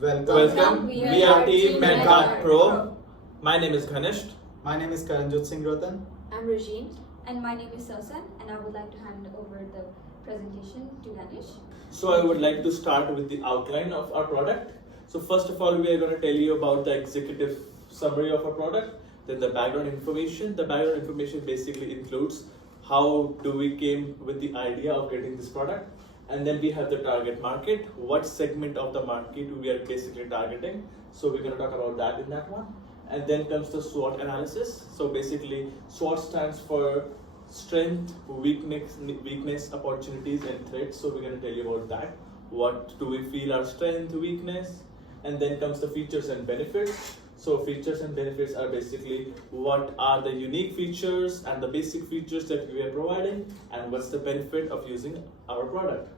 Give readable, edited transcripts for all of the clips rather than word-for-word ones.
Welcome. We are Team Medguard Pro. My name is Ganesh. My name is Karanjot Singh Rotan. I'm Regine. And my name is Sosan, and I would like to hand over the presentation to Ganesh. So I would like to start with the outline of our product. So first of all, we are going to tell you about the executive summary of our product, then the background information. The background information basically includes how do we came with the idea of getting this product, and then we have the target market, what segment of the market we are basically targeting. So we're going to talk about that in that one. And then comes the SWOT analysis. So basically SWOT stands for strength, weakness, opportunities and threats. So we're going to tell you about that. What do we feel our strength, weakness? And then comes the features and benefits. So features and benefits are basically what are the unique features and the basic features that we are providing, and what's the benefit of using our product.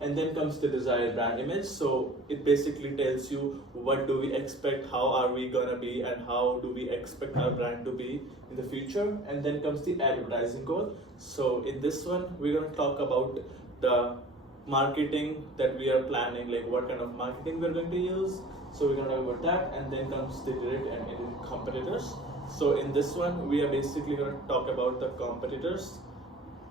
And then comes the desired brand image. So it basically tells you what do we expect, how are we gonna be, and how do we expect our brand to be in the future. And then comes the advertising goal. So in this one, we're gonna talk about the marketing that we are planning, like what kind of marketing we're going to use. So we're gonna talk about that. And then comes the direct and indirect competitors. So in this one, we are basically gonna talk about the competitors.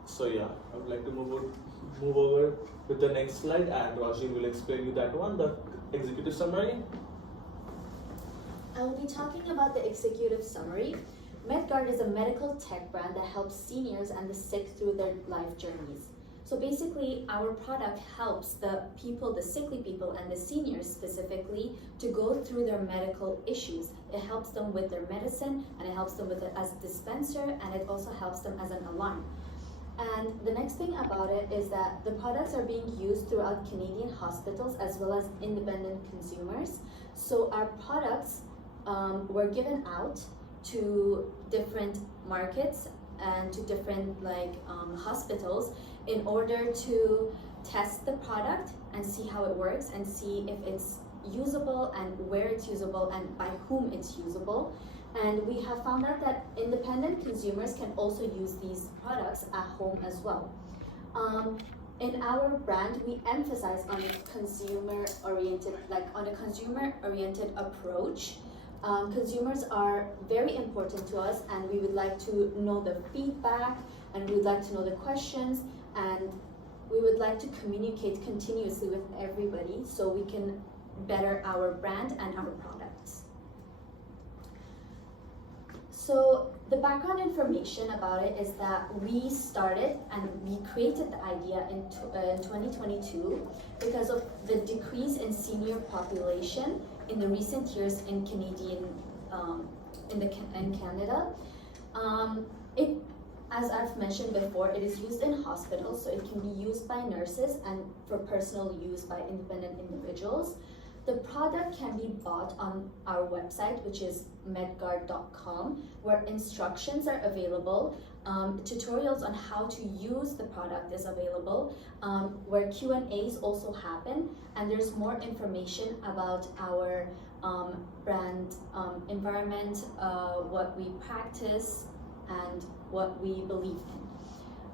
So yeah, I would like to move over with the next slide, and Rajin will explain you that one, the executive summary. I will be talking about the executive summary. Medguard is a medical tech brand that helps seniors and the sick through their life journeys. So basically, our product helps the people, the sickly people and the seniors specifically, to go through their medical issues. It helps them with their medicine, and it helps them with it as a dispenser, and it also helps them as an alarm. And the next thing about it is that the products are being used throughout Canadian hospitals as well as independent consumers. So our products were given out to different markets and to different hospitals in order to test the product and see how it works and see if it's usable and where it's usable and by whom it's usable. And we have found out that independent consumers can also use these products at home as well. In our brand, we emphasize on consumer-oriented approach. Consumers are very important to us, and we would like to know the feedback, and we would like to know the questions, and we would like to communicate continuously with everybody so we can better our brand and our products. So the background information about it is that we started and we created the idea in 2022 because of the decrease in senior population in the recent years in Canada. As I've mentioned before, it is used in hospitals, so it can be used by nurses and for personal use by independent individuals. The product can be bought on our website, which is medguard.com, where instructions are available, tutorials on how to use the product is available, where Q&As also happen, and there's more information about our brand environment, what we practice, and what we believe in.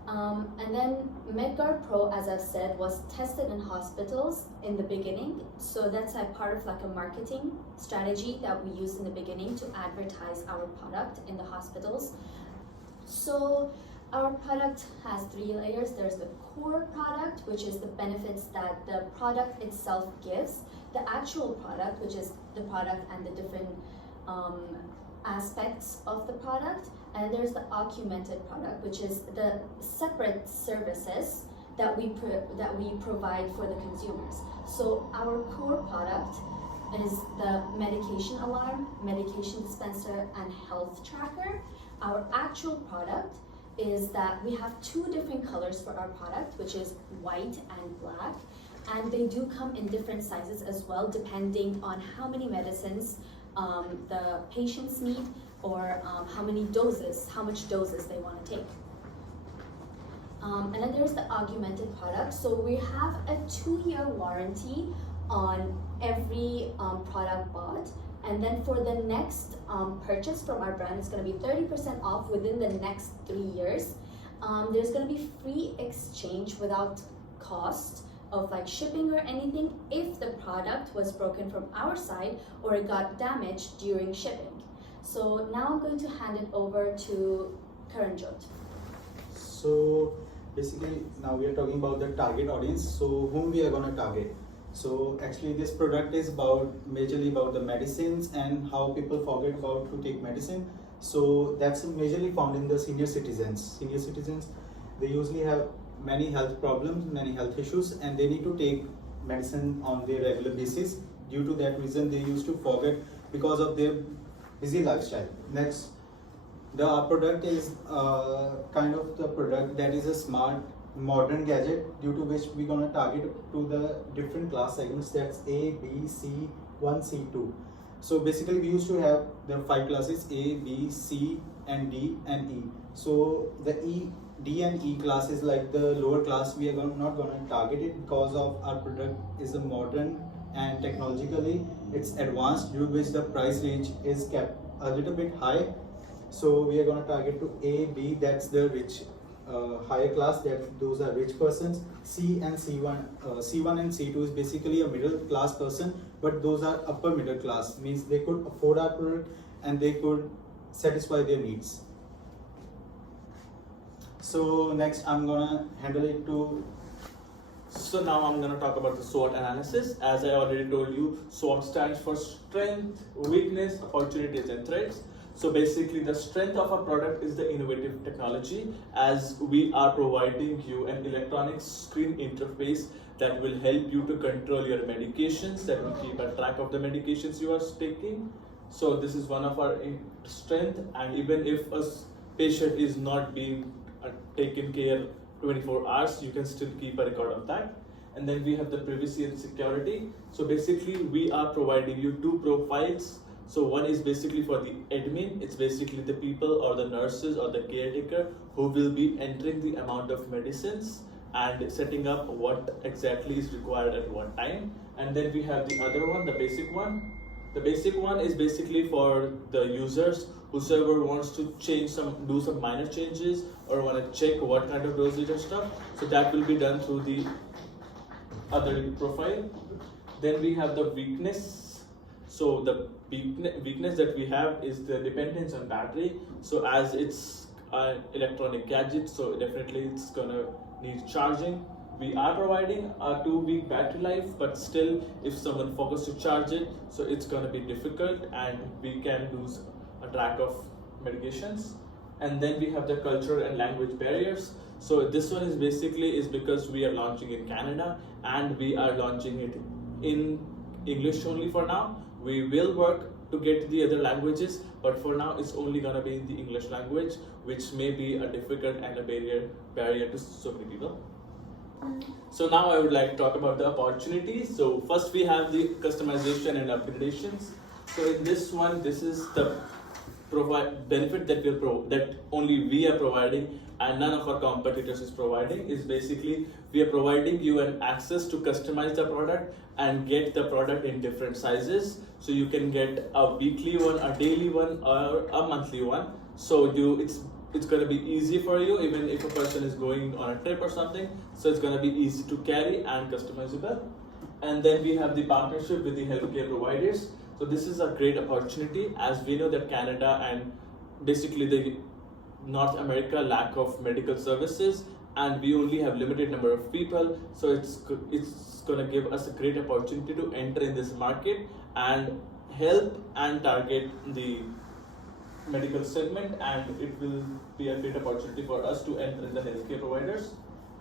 And then Medguard Pro, as I've said, was tested in hospitals in the beginning. So that's a part of a marketing strategy that we use in the beginning to advertise our product in the hospitals. So our product has 3 layers. There's the core product, which is the benefits that the product itself gives. The actual product, which is the product and the different aspects of the product. And there's the augmented product, which is the separate services that we provide for the consumers. So our core product is the medication alarm, medication dispenser, and health tracker. Our actual product is that we have 2 different colors for our product, which is white and black. And they do come in different sizes as well, depending on how many medicines the patients need, or how much doses they want to take. And then there's the augmented product. So we have a 2-year warranty on every product bought. And then for the next purchase from our brand, it's going to be 30% off within the next 3 years. There's going to be free exchange without cost of like shipping or anything if the product was broken from our side or it got damaged during shipping. So now I'm going to hand it over to Karanjot. So basically now we are talking about the target audience. So whom we are going to target. So actually this product is majorly about the medicines and how people forget about to take medicine. So that's majorly found in the senior citizens. Senior citizens, they usually have many health problems, many health issues, and they need to take medicine on their regular basis. Due to that reason, they used to forget because of their busy lifestyle. Next, our product is kind of the product that is a smart modern gadget, due to which we're going to target to the different class segments, that's A, B, C1, C2. So basically we used to have the 5 classes A, B, C and D and E. So the E, D and E class is like the lower class. We are not going to target it because of our product is a modern and technologically it's advanced, due to which the price range is kept a little bit high. So we are going to target to A, B, that's the rich higher class, that those are rich persons. C and C1, C1 and C2 is basically a middle class person, but those are upper middle class, means they could afford our product and they could satisfy their needs. So next I'm gonna handle it to. So now I'm going to talk about the SWOT analysis. As I already told you, SWOT stands for strength, weakness, opportunities and threats. So basically the strength of our product is the innovative technology, as we are providing you an electronic screen interface that will help you to control your medications, that will keep a track of the medications you are taking. So this is one of our strength, and even if a patient is not being taken care 24 hours, you can still keep a record of that. And then we have the privacy and security. So basically we are providing you 2 profiles. So one is basically for the admin, it's basically the people or the nurses or the caretaker who will be entering the amount of medicines and setting up what exactly is required at what time. And then we have the other one, the basic one. The basic one is basically for the users, whosoever wants to do some minor changes or want to check what kind of dosage or stuff. So that will be done through the other profile. Then we have the weakness. So the weakness that we have is the dependence on battery. So as it's an electronic gadget, so definitely it's gonna need charging. We are providing a 2-week battery life, but still if someone forgets to charge it, so it's gonna be difficult and we can lose a track of medications. And then we have the cultural and language barriers. So this one is basically because we are launching in Canada and we are launching it in English only for now. We will work to get the other languages, but for now it's only gonna be in the English language, which may be a difficult and a barrier to so many people. So now I would like to talk about the opportunities. So first we have the customization and upgradations. So in this one, this is the benefit that only we are providing and none of our competitors is providing, is basically we are providing you an access to customize the product and get the product in different sizes. So you can get a weekly one, a daily one, or a monthly one. So it's going to be easy for you, even if a person is going on a trip or something. So it's going to be easy to carry and customizable. And then we have the partnership with the healthcare providers. So this is a great opportunity, as we know that Canada and basically the North America lack of medical services, and we only have limited number of people. So it's going to give us a great opportunity to enter in this market and help and target the medical segment, and it will be a great opportunity for us to enter in the healthcare providers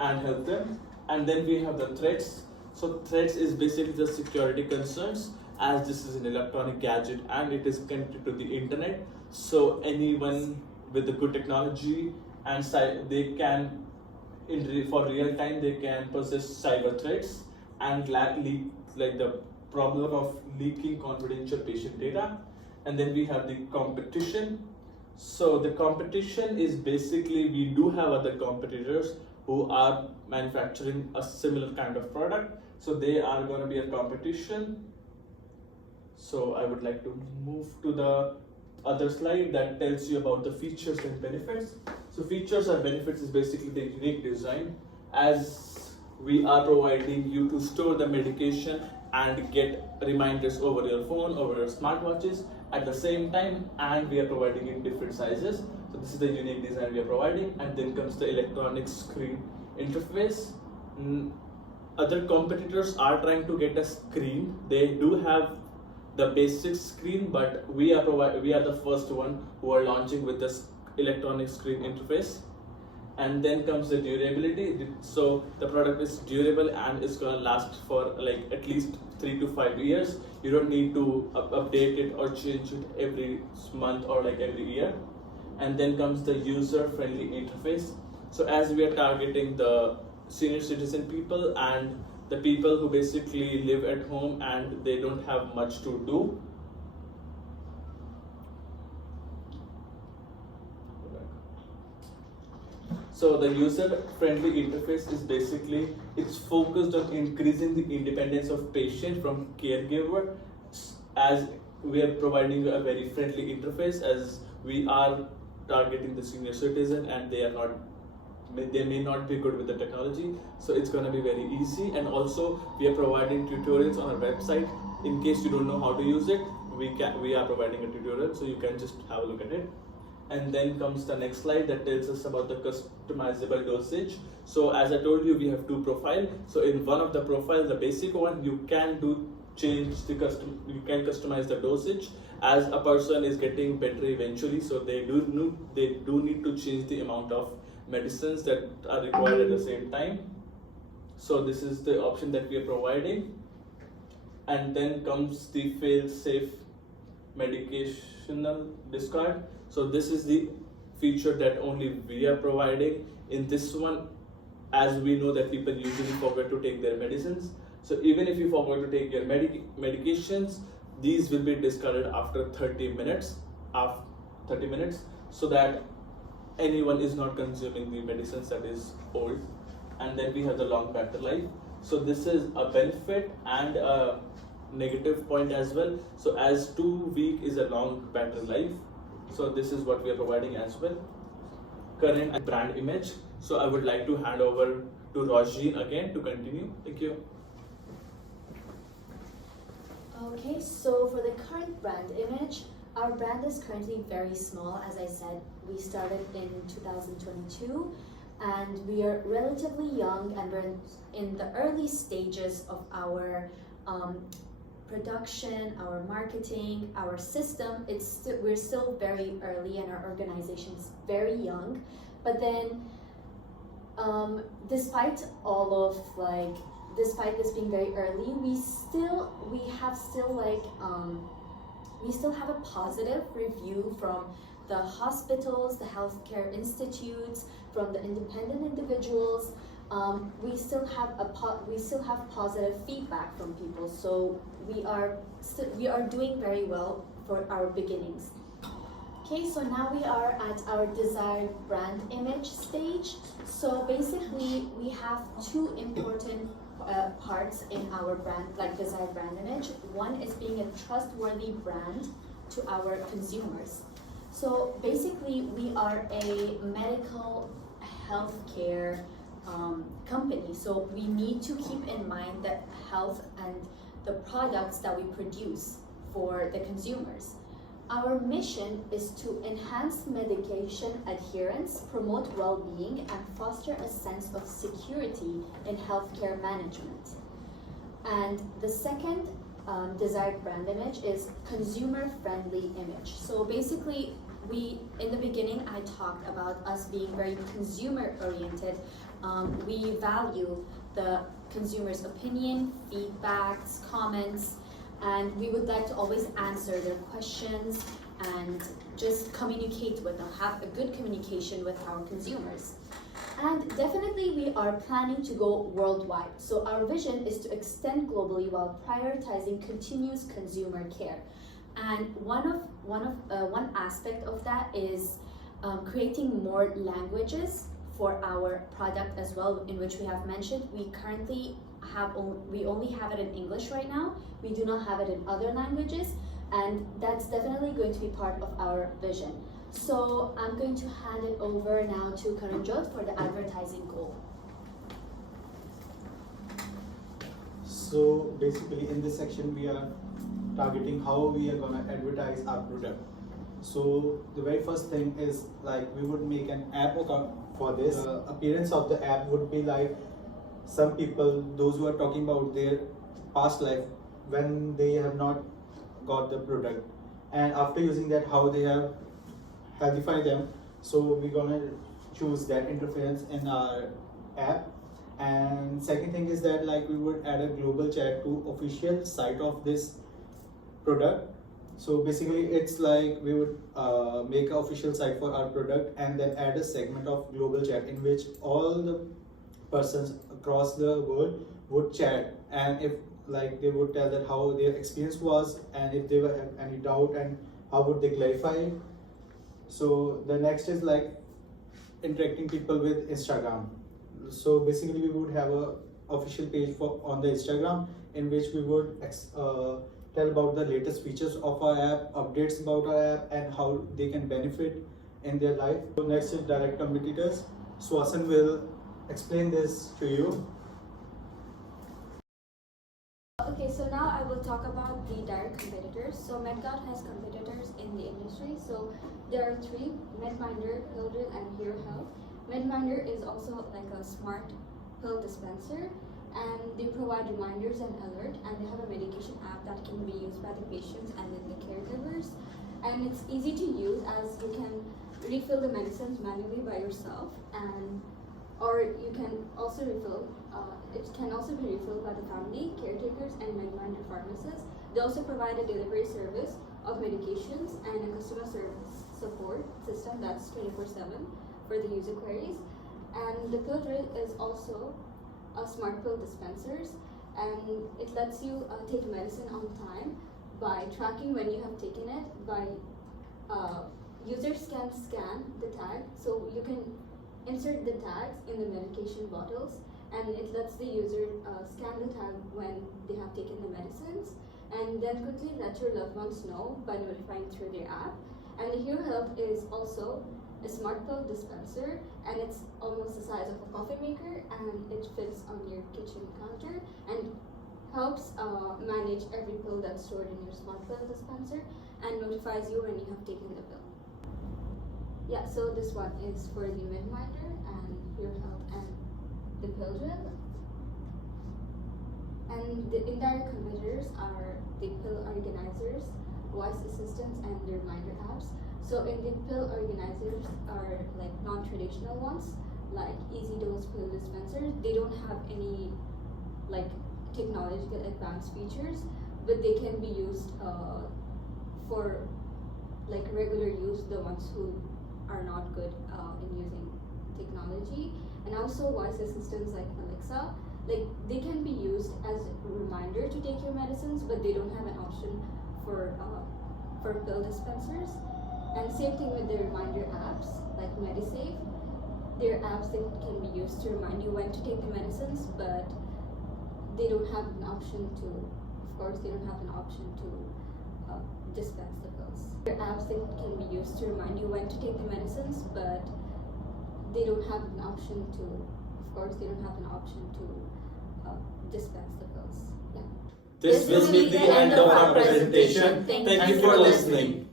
and help them. And then we have the threats. So threats is basically the security concerns, as this is an electronic gadget and it is connected to the internet. So anyone with the good technology and they can for real time they can possess cyber threats and like the problem of leaking confidential patient data. And then we have the competition. So the competition is basically we do have other competitors who are manufacturing a similar kind of product. So they are going to be a competition. So I would like to move to the other slide that tells you about the features and benefits. So features and benefits is basically the unique design. As we are providing you to store the medication and get reminders over your phone, over your smartwatches at the same time, and we are providing in different sizes. So this is the unique design we are providing. And then comes the electronic screen interface. Other competitors are trying to get a screen. They do have the basic screen, but we are the first one who are launching with this electronic screen interface. And then comes the durability. So the product is durable and it's gonna last for like at least 3 to 5 years. You don't need to update it or change it every month or like every year. And then comes the user-friendly interface. So as we are targeting the senior citizen people and the people who basically live at home and they don't have much to do. So the user-friendly interface is basically, it's focused on increasing the independence of patient from caregiver, as we are providing a very friendly interface, as we are targeting the senior citizen and they may not be good with the technology. So it's going to be very easy. And also we are providing tutorials on our website. In case you don't know how to use it, we are providing a tutorial, so you can just have a look at it. And then comes the next slide that tells us about the customizable dosage. So as I told you, we have 2 profiles. So in one of the profiles, the basic one, you can customize the dosage as a person is getting better eventually. So they do need to change the amount of medicines that are required at the same time. So this is the option that we are providing. And then comes the fail-safe medicational discard. So this is the feature that only we are providing. In this one, as we know that people usually forget to take their medicines. So even if you forgot to take your medications, these will be discarded after 30 minutes, so that anyone is not consuming the medicines that is old. And then we have the long battery life. So this is a benefit and a negative point as well. So as 2 weeks is a long battery life. So this is what we are providing as well. Current and brand image. So I would like to hand over to Rojin again to continue. Thank you. Okay, so for the current brand image, our brand is currently very small. As I said, we started in 2022 and we are relatively young and we're in the early stages of our production, our marketing, our system. We're still very early and our organization is very young. But then despite this being very early, we still have a positive review from the hospitals, the healthcare institutes, from the independent individuals. We still have positive feedback from people. So we are doing very well for our beginnings. Okay, so now we are at our desired brand image stage. So basically, we have 2 important parts in our brand, like desired brand image. One is being a trustworthy brand to our consumers. So basically, we are a medical healthcare company. So we need to keep in mind that health and the products that we produce for the consumers. Our mission is to enhance medication adherence, promote well-being, and foster a sense of security in healthcare management. And the second desired brand image is consumer-friendly image. So basically, in the beginning, I talked about us being very consumer-oriented. We value the consumer's opinion, feedbacks, comments, and we would like to always answer their questions and just communicate with them, have a good communication with our consumers. And definitely we are planning to go worldwide. So our vision is to extend globally while prioritizing continuous consumer care. And one aspect of that is creating more languages for our product as well, in which we have mentioned we only have it in English right now. We do not have it in other languages, and that's definitely going to be part of our vision. So I'm going to hand it over now to Karanjot for the advertising goal. So basically in this section we are targeting how we are gonna advertise our product. So the very first thing is like we would make an app account for this. The appearance of the app would be like some people, those who are talking about their past life when they have not got the product, and after using that how they have healthify them. So we're gonna choose that interference in our app. And second thing is that like we would add a global chat to official site of this product. So basically it's like we would make an official site for our product and then add a segment of global chat in which all the persons across the world would chat, and if like they would tell that how their experience was and if they were have any doubt and how would they clarify it. So the next is like interacting people with Instagram. So basically we would have a official page for on the Instagram in which we would tell about the latest features of our app, updates about our app, and how they can benefit in their life. So next is direct competitors. Swasan will explain this to you. Okay, so now I will talk about the direct competitors. So Medguard has competitors in the industry. So there are three: MedMinder, Pildren, and Hero Health. MedMinder is also like a smart pill dispenser, and they provide reminders and alert, and they have a medication app that can be used by the patients and then the caregivers. And it's easy to use as you can refill the medicines manually by yourself, and or you can also refill. It can also be refilled by the family, caretakers, and MedMinder pharmacists. They also provide a delivery service of medications and a customer service support system that's 24/7 for the user queries. And the pill drill is also a smart pill dispensers, and it lets you take medicine on time by tracking when you have taken it. By users can scan the tag, so you can insert the tags in the medication bottles, and it lets the user scan the tag when they have taken the medicines, and then quickly let your loved ones know by notifying through their app. And the Hero Health is also a smart pill dispenser, and it's almost the size of a coffee maker, and it fits on your kitchen counter and helps manage every pill that's stored in your smart pill dispenser and notifies you when you have taken the pill. Yeah, so this one is for the MedMinder and Hero Health and the Pildren. And the indirect competitors are the pill organizers, voice assistants, and the reminder apps. So in the pill organizers are like non-traditional ones, like easy dose pill dispensers. They don't have any like technological advanced features, but they can be used for like regular use, the ones who are not good in using technology. And also voice assistants like Alexa, like they can be used as a reminder to take your medicines, but they don't have an option for pill dispensers. And same thing with the reminder apps like MediSafe. They're apps that can be used to remind you when to take the medicines, but they don't have an option to, of course, they don't have an option to dispense the pills. They're apps that can be used to remind you when to take the medicines, but they don't have an option to, of course, they don't have an option to dispense the pills. Yeah. This will be the end of our presentation. Thank you for listening.